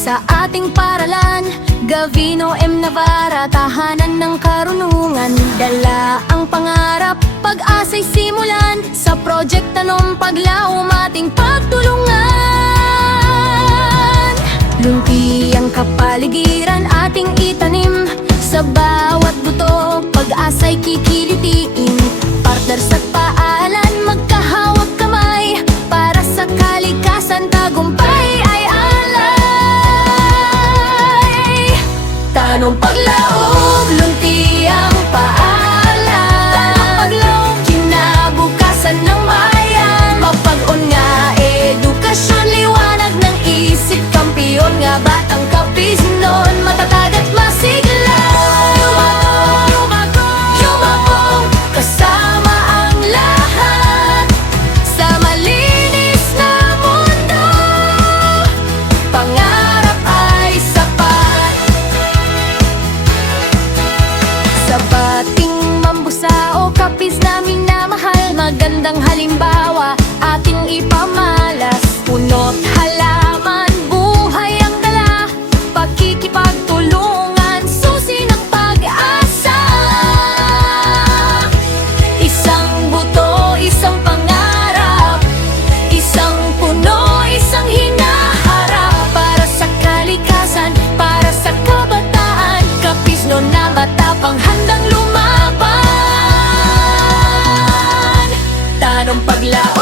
sa ating paralan. Gavino M. Navarra, tahanan ng karunungan. Dala ang pangarap, pag-asa'y simulan. Sa project Tanom Paglaom ating pagtulungan. Lumpiang kapaligiran ating itanim. Sa bawat buto, pag-asa'y kikilitiin. Partners at paalan, magkahawag kamay. Para sa kalikasan, tagumpay ay alay. Tanong Paglaom, luntiang paalan. Tanong Paglaom, kinabukasan ng bayan. Mapag-on nga edukasyon, liwanag ng isip. Kampiyon nga batang kapis noon, matatag at masigla. Yumabong, kasama ang lahat. Sa malinis na mundo, pangarap ay sapat. Sa bating Mambusa o kapis namin na mahal, magandang halimbawa ating ipamalas. Puno't halaman, buhay ang dala. Pakikipagtulungan, susi ng pag-asa. Isang buto, isang pangarap. Isang puno, isang hinaharap. Para sa kalikasan, para sa kabataan. Kapisno na matapang, handang lumaban. Tanong Paglaom.